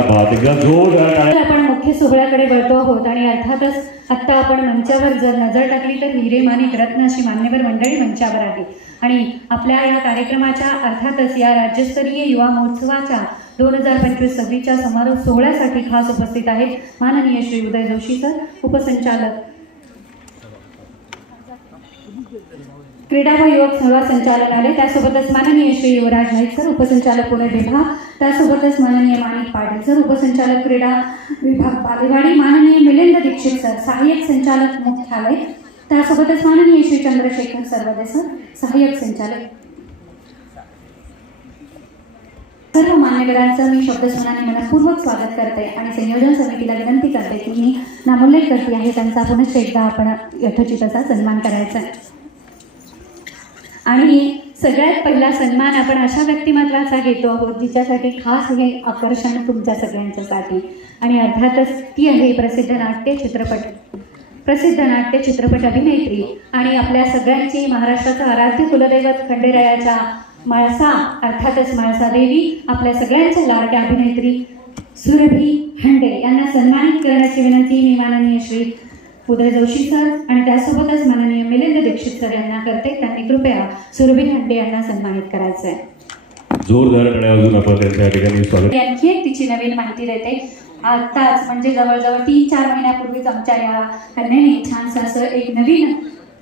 क्या बात एकदा जोरदार टाळ्या. आपण मुख्य सोहळ्याकडे वळतो आहोत आणि अर्थातच आत्ता आपण मंचावर जर नजर टाकली तर हिरे माणिक रत्न अशी मान्यवर मंडळी मंचावर आहे आणि आपल्या या कार्यक्रमाच्या अर्थातच या राज्यस्तरीय युवा महोत्सवाच्या 2025-26च्या समारोप सोहळ्यासाठी खास उपस्थित आहेत माननीय श्री उदय जोशी सर, उपसंचालक क्रीडा व युवक सेवा संचालनालय, त्यासोबतच माननीय श्री युवराज नाईक सर, उपसंचालक पुणे विभाग, त्यासोबतच माननीय माणिक पाटील सर, उपसंचालक क्रीडा विभाग बालेवाडी, माननीय मिलिंद दीक्षित सर, सहाय्यक संचालक मुख्यालय, त्यासोबतच माननीय श्री चंद्रशेखर सरवदे सर, सहाय्यक संचालक. सर्व मान्यवरांचं मी शब्दस्मरणाने मनपूर्वक स्वागत करते आणि संयोजन समितीला विनंती करते की मी नामोल्लेख करते आहे त्यांचा पुनश्च एकदा आपण यथोचित असा सन्मान करायचा आहे. आणि सगळ्यात पहिला सन्मान आपण अशा व्यक्तिमत्वाचा घेतो आहोत जिच्यासाठी खास हे आकर्षण तुमच्या सगळ्यांच्यासाठी आणि अर्थातच ती आहे प्रसिद्ध नाट्य चित्रपट अभिनेत्री आणि आपल्या सगळ्यांची महाराष्ट्राचं आराध्य कुलदैवत खंडेरायाच्या म्हाळसा अर्थातच म्हाळसा देवी आपल्या सगळ्यांच्या लाडक्या अभिनेत्री सुरभी हंडे यांना सन्मानित करण्याची विनंती मी माननीय श्री उदय जोशी सर आणि त्यासोबतच माननीय मिलिंद दीक्षित सर यांना करते. त्यांनी कृपया सुरभी हंडे यांना सन्मानित करायचं आहे. जोरदार टाळ्या वाजवून आपण त्यांच्या ठिकाणी स्वागत. आणखी एक तिची नवीन माहिती देते. आताच म्हणजे जवळजवळ 3-4 महिन्यापूर्वीच आमच्या या कन्येने छानसं असं एक नवीन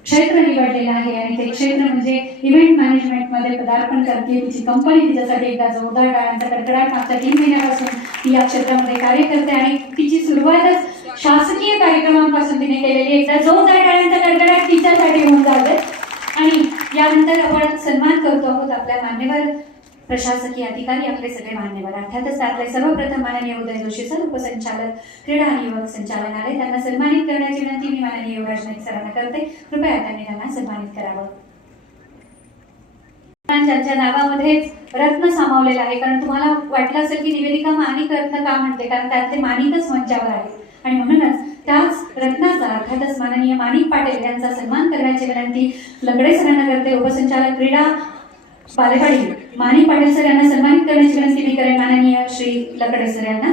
क्षेत्र निवडलेलं आहे आणि ते क्षेत्र म्हणजे इव्हेंट मॅनेजमेंटमध्ये पदार्पण करते. तिची कंपनी तिच्यासाठी एकदा जोरदार टाळ्यांचा कडकडाट मागच्या 3 महिन्यापासून ती या क्षेत्रामध्ये कार्य करते आणि तिची सुरुवातच शासकीय कार्यक्रमांपासून तिने केलेली. एकदा जोरदार टाळ्यांचा कडकडाट तिच्यासाठी होऊन जाते. आणि यानंतर आपण सन्मान करतो आहोत आपल्या मान्यवर प्रशासकीय अधिकारी, आपले सगळे मान्यवर, अर्थातच त्यातले सर्वप्रथम माननीय उदय जोशी सर, उपसंचालक क्रीडा आणि युवक संचालनालय, त्यांना सन्मानित करण्याची विनंती मी माननीय युवराज नाईक सरांना करते. कृपया त्यांना सन्मानित करावं. ज्यांच्या नावामध्येच रत्न सामावलेला आहे, कारण तुम्हाला वाटलं असेल की निवेदिका माणिक रत्न का म्हणते, कारण त्यातले माणिकच मंचावर आहे आणि म्हणूनच त्याच रत्नाचा अर्थातच माननीय माणिक पाटील यांचा सन्मान करण्याची विनंती लकडे सरांना करते. उपसंचालक क्रीडा बालेवाडी माणिक पाटील सर यांना सन्मानित करण्याची विनंती मी करेन माननीय श्री लकडे सर यांना.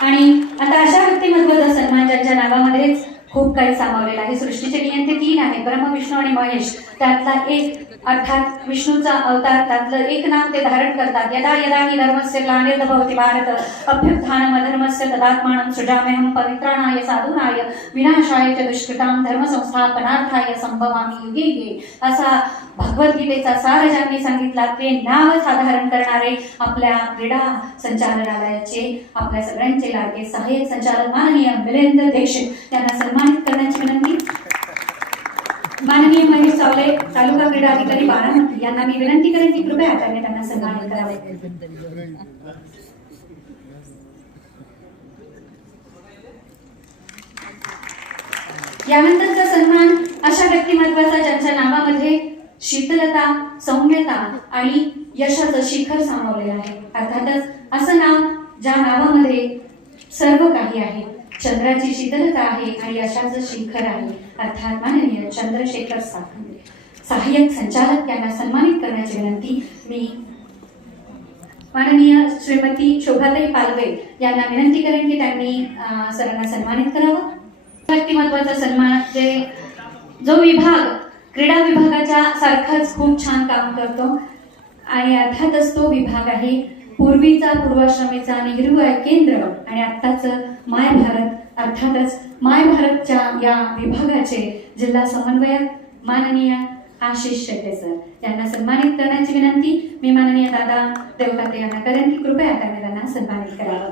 आणि आता अशा व्यक्तिमत्वाचा सन्मान ज्यांच्या नावामध्येच खूप काही सामावलेला आहे. सृष्टीचे नियंते 3 आहे, ब्रह्म, विष्णू आणि महेश. त्यातला एक अर्थात विष्णूचा अवतार, त्यातलं एक नाम ते धारण करतात. यदा यदा हि धर्मस्य ग्लानिर्भवति भारत अभ्युत्थानम् अधर्मस्य तदात्मानं सृजाम्यहं पवित्राणाय साधूनाय विनाशाय च दुष्कृतां धर्मसंस्थापनार्थाय संभवामि युगे युगे. असा भगवद्गीतेचा सार ज्यांनी सांगितला ते नाव साधारण करणारे आपल्या क्रीडा संचालनालयाचे आपल्या सगळ्यांचे लाडके सहाय्यक संचालक माननीय मिलिंद दीक्षित यांना सन्मानित करण्याची विनंती. माननीय महेश चावले, तालुका क्रीडा अधिकारी बारामती, यांना मी विनंती करेन की कृपया त्यांना सन्मानित करावे. यानंतरचा सन्मान अशा व्यक्तिमत्वाचा ज्यांच्या नावामध्ये शीतलता, सौम्यता आणि यशाचं शिखर सामावलेलं आहे. अर्थातच असं नाव ज्या नावामध्ये सर्व काही आहे. चंद्राची शीतलता आहे आणि यशाचं शिखर आहे. अर्थात माननीय चंद्रशेखर साखंदे, सहाय्यक संचालक, यांना सन्मानित करण्याची विनंती मी माननीय श्रीमती शोभाताई पालवे यांना विनंती करेन की त्यांनी सरांना सन्मानित करावं. व्यक्तिमत्वाचा सन्मान जो विभाग क्रीडा विभागाच्या सारखाच खूप छान काम करतो आणि अर्थातच तो विभाग आहे पूर्वीचा पूर्वाश्रमीचा नेहरू केंद्र आणि आत्ताच माय भारत. अर्थातच माय भारतच्या या विभागाचे जिल्हा समन्वयक माननीय आशिष शेट्टे सर यांना सन्मानित करण्याची विनंती मी माननीय दादा देवकाते यांना करेन की कृपया त्यांना सन्मानित करावं.